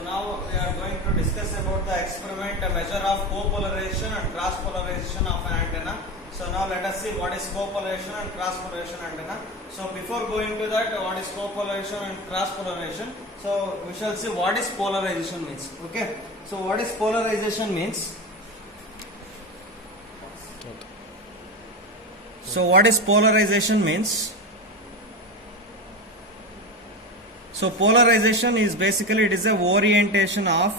So now we are going to discuss about the experiment, a measure of copolarization and cross polarization of an antenna. So now let us see what is copolarization and cross polarization antenna. So before going to that, what is copolarization and cross polarization? So we shall see what is polarization means. Okay. So what is polarization means? So what is polarization means? So polarization is basically it is a orientation of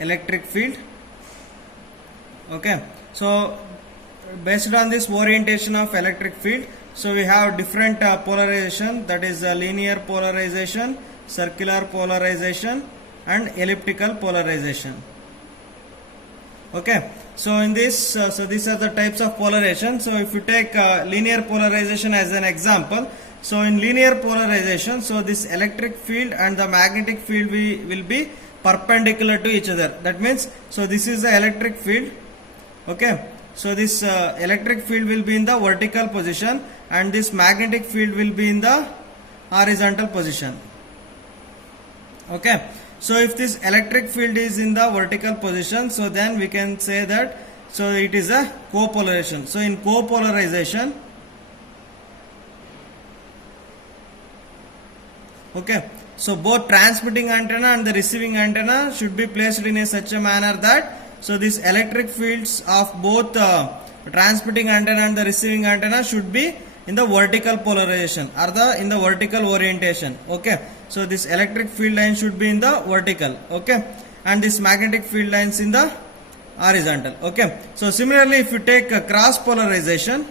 electric field. Okay. So based on this orientation of electric field, so we have different polarization, that is linear polarization, circular polarization and elliptical polarization. Okay. So in this, so these are the types of polarization. So if you take linear polarization as an example, so in linear polarization, so this electric field and the magnetic field will be perpendicular to each other. That means, so this is the electric field. Okay. So this electric field will be in the vertical position and this magnetic field will be in the horizontal position. Okay. So if this electric field is in the vertical position, so then we can say that, so it is a copolarization. So in copolarization, okay, so both transmitting antenna and the receiving antenna should be placed in a such a manner that, so these electric fields of both transmitting antenna and the receiving antenna should be in the vertical polarization or in the vertical orientation. Okay. So this electric field line should be in the vertical. Okay. And this magnetic field lines in the horizontal. Okay. So similarly, if you take a cross polarization,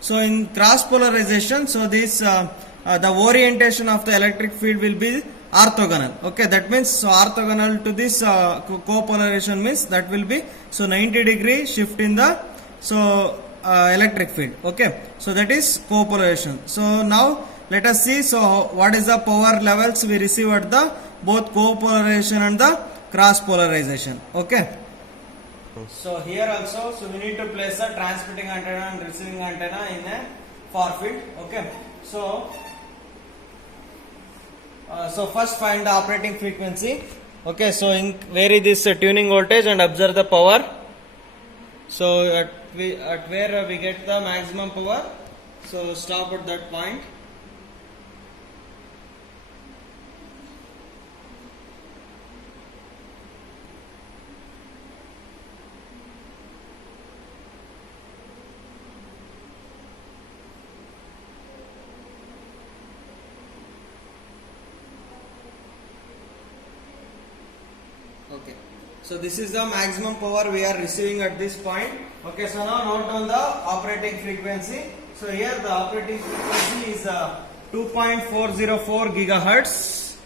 so in cross polarization, so this the orientation of the electric field will be orthogonal. Okay, that means, so orthogonal to this copolarization means that will be, so 90-degree shift in the electric field. Okay, so that is copolarization. So now let us see, so what is the power levels we receive at the both copolarization and the cross polarization. Okay. So here also, so we need to place a transmitting antenna and receiving antenna in a far field. Okay. So first find the operating frequency. Okay. So vary this tuning voltage and observe the power. So at where we get the maximum power. So stop at that point. Okay, so this is the maximum power we are receiving at this point. Okay, so now note down the operating frequency. So here the operating frequency is 2.404 gigahertz.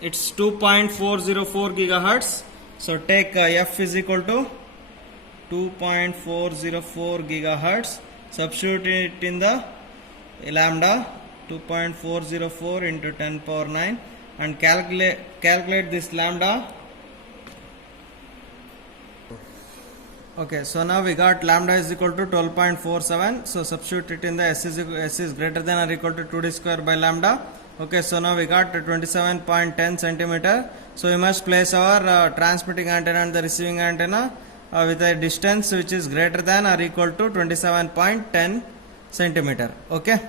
It's 2.404 gigahertz. So take F is equal to 2.404 gigahertz. Substitute it in the lambda 2.404 into 10 power 9 and calculate this lambda. Okay, so now we got lambda is equal to 12.47. So substitute it in the S is greater than or equal to 2d square by lambda. Okay, so now we got 27.10 centimeter. So we must place our transmitting antenna and the receiving antenna with a distance which is greater than or equal to 27.10 centimeter. Okay,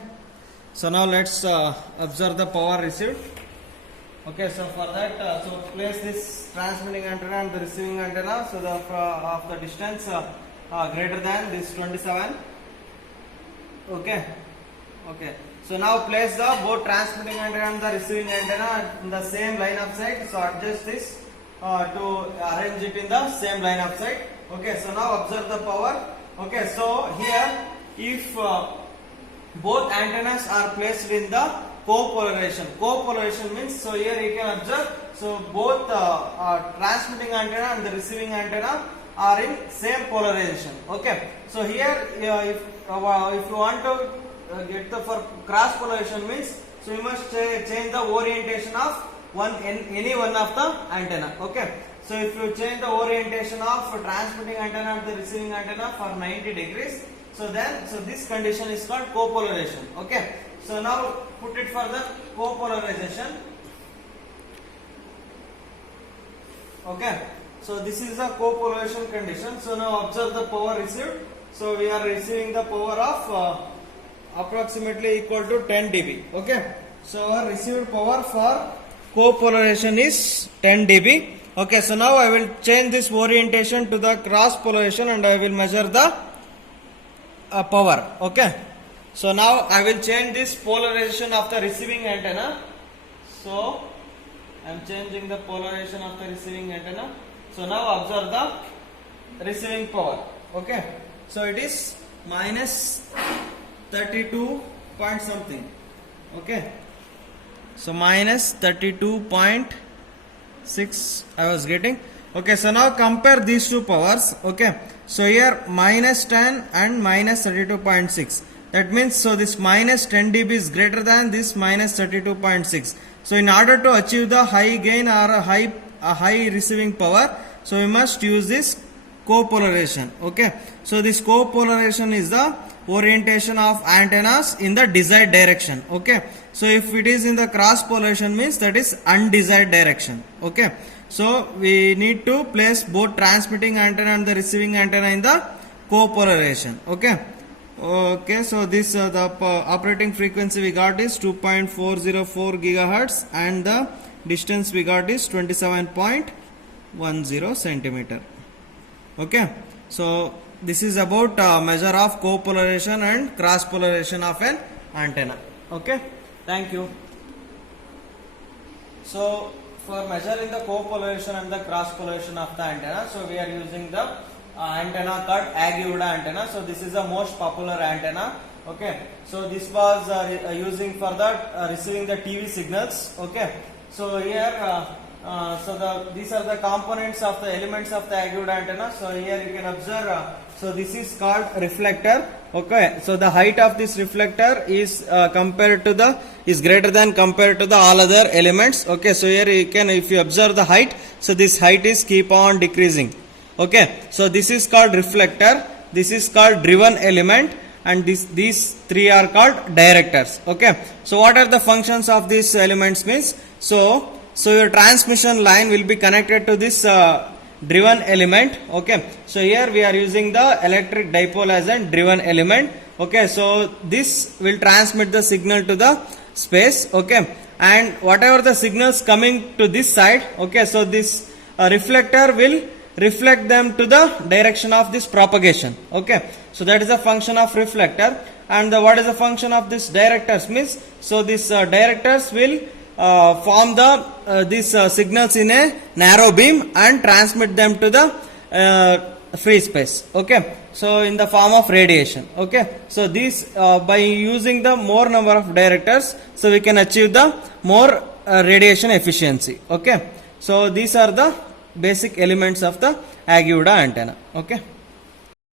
so now let's observe the power received. Okay, so for that, so place this transmitting antenna and the receiving antenna, so the of the distance greater than this 27. Okay, okay. So now place the both transmitting antenna and the receiving antenna in the same line of sight. So adjust this to arrange it in the same line of sight. Okay, so now observe the power. Okay, so here if both antennas are placed in the copolarization. Copolarization means, so here you can observe, so both transmitting antenna and the receiving antenna are in same polarization. Okay. So here if you want to get the for cross polarization means, so you must change the orientation of any one of the antenna. Okay. So if you change the orientation of transmitting antenna and the receiving antenna for 90 degrees, So then, so this condition is called copolarization. Okay. So now put it for the copolarization. Okay. So this is the copolarization condition. So now observe the power received. So we are receiving the power of approximately equal to 10 dB. Okay. So our received power for copolarization is 10 dB. Okay. So now I will change this orientation to the cross polarization and I will measure the power. Okay. So now I will change this polarization of the receiving antenna. So I am changing the polarization of the receiving antenna. So now observe the receiving power. Okay. So it is minus 32 point something. Okay. So minus 32.6 I was getting. Okay. So now compare these two powers. Okay. So here minus 10 and minus 32.6. That means so this minus 10 dB is greater than this minus 32.6. So in order to achieve the high gain or a high receiving power, so we must use this copolarization. Okay. So this copolarization is the orientation of antennas in the desired direction. Okay. So if it is in the cross polarization means that is undesired direction. Okay. So we need to place both transmitting antenna and the receiving antenna in the copolarization. Okay. Okay, so this the operating frequency we got is 2.404 gigahertz and the distance we got is 27.10 centimeter. Okay, so this is about measure of copolarization and cross polarization of an antenna. Okay, thank you. So for measuring the copolarization and the cross polarization of the antenna, so we are using the antenna called Aguda antenna. So this is the most popular antenna. Okay. So this was using for the receiving the TV signals. Okay. So here, these are the components of the elements of the Aguda antenna. So here you can observe. So this is called reflector. Okay. So the height of this reflector is compared to the is greater than compared to the all other elements. Okay. So here you can, if you observe the height, so this height is keep on decreasing. Okay, so this is called reflector, this is called driven element, and these three are called directors. Okay, so what are the functions of these elements means? So your transmission line will be connected to this driven element. Okay, so here we are using the electric dipole as a driven element. Okay, so this will transmit the signal to the space. Okay, and whatever the signals coming to this side. Okay, so this reflector will reflect them to the direction of this propagation. Okay, so that is the function of reflector. And what is the function of this directors means? So this directors will form the these signals in a narrow beam and transmit them to the free space. Okay, so in the form of radiation. Okay, so these by using the more number of directors, so we can achieve the more radiation efficiency. Okay, so these are the basic elements of the Aguda antenna. Okay.